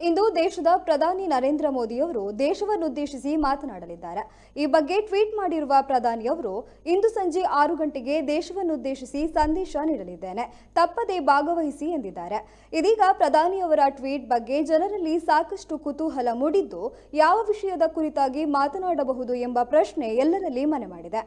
ಇಂದು ದೇಶದ ಪ್ರಧಾನಿ ನರೇಂದ್ರ ಮೋದಿ ಅವರು ದೇಶವನ್ನುದ್ದೇಶಿಸಿ ಮಾತನಾಡಲಿದ್ದಾರೆ. ಈ ಬಗ್ಗೆ ಟ್ವೀಟ್ ಮಾಡಿರುವ ಪ್ರಧಾನಿ ಅವರು, ಇಂದು ಸಂಜೆ 6 ಗಂಟೆಗೆ ದೇಶವನ್ನುದ್ದೇಶಿಸಿ ಸಂದೇಶ ನೀಡಲಿದ್ದೇನೆ, ತಪ್ಪದೇ ಭಾಗವಹಿಸಿ ಎಂದಿದ್ದಾರೆ. ಇದೀಗ ಪ್ರಧಾನಿಯವರ ಟ್ವೀಟ್ ಬಗ್ಗೆ ಜನರಲ್ಲಿ ಸಾಕಷ್ಟು ಕುತೂಹಲ ಮೂಡಿದ್ದು, ಯಾವ ವಿಷಯದ ಕುರಿತಾಗಿ ಮಾತನಾಡಬಹುದು ಎಂಬ ಪ್ರಶ್ನೆ ಎಲ್ಲರಲ್ಲಿ ಮನೆ ಮಾಡಿದೆ.